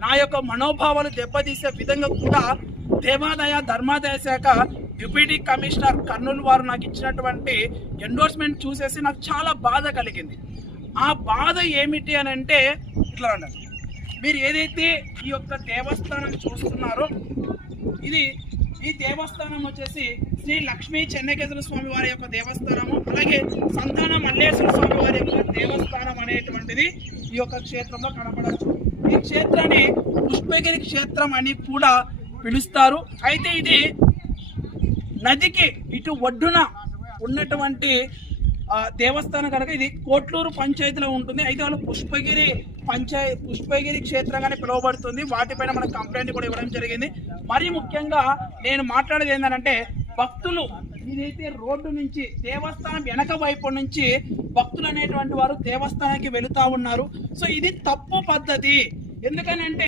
నా యొక్క మనోభావాలు దెబ్బతీసే విధంగా కూడా దేవాదాయ ధర్మాదాయ శాఖ డిప్యూటీ కమిషనర్ కర్నూలు వారు నాకు ఇచ్చినటువంటి ఎండోర్స్మెంట్ చూసేసి నాకు చాలా బాధ కలిగింది. ఆ బాధ ఏమిటి అని అంటే ఇట్లా అన్నారు. మీరు ఏదైతే ఈ యొక్క దేవస్థానం చూస్తున్నారో ఇది ఈ దేవస్థానం వచ్చేసి శ్రీ లక్ష్మీ చెన్నకేశ్వర స్వామి వారి యొక్క దేవస్థానము అలాగే సంతాన మల్లేశ్వర స్వామి వారి యొక్క దేవస్థానం అనేటువంటిది ఈ యొక్క క్షేత్రంలో కనపడచ్చు. ఈ క్షేత్రాన్ని పుష్పగిరి క్షేత్రం అని కూడా పిలుస్తారు. అయితే ఇది నదికి ఇటు ఒడ్డున ఉన్నటువంటి దేవస్థానం కనుక ఇది కోట్లూరు పంచాయతీలో ఉంటుంది. అయితే వాళ్ళు పుష్పగిరి పంచాయ పుష్పగిరి క్షేత్రంగానే పిలువబడుతుంది. వాటిపైన మనకు కంప్లైంట్ కూడా ఇవ్వడం జరిగింది. మరీ ముఖ్యంగా నేను మాట్లాడేది ఏంటంటే భక్తులు. ఇదైతే రోడ్డు నుంచి దేవస్థానం వెనక వైపు నుంచి భక్తులు అనేటువంటి వారు దేవస్థానానికి వెళుతా ఉన్నారు. సో ఇది తప్పు పద్ధతి. ఎందుకనంటే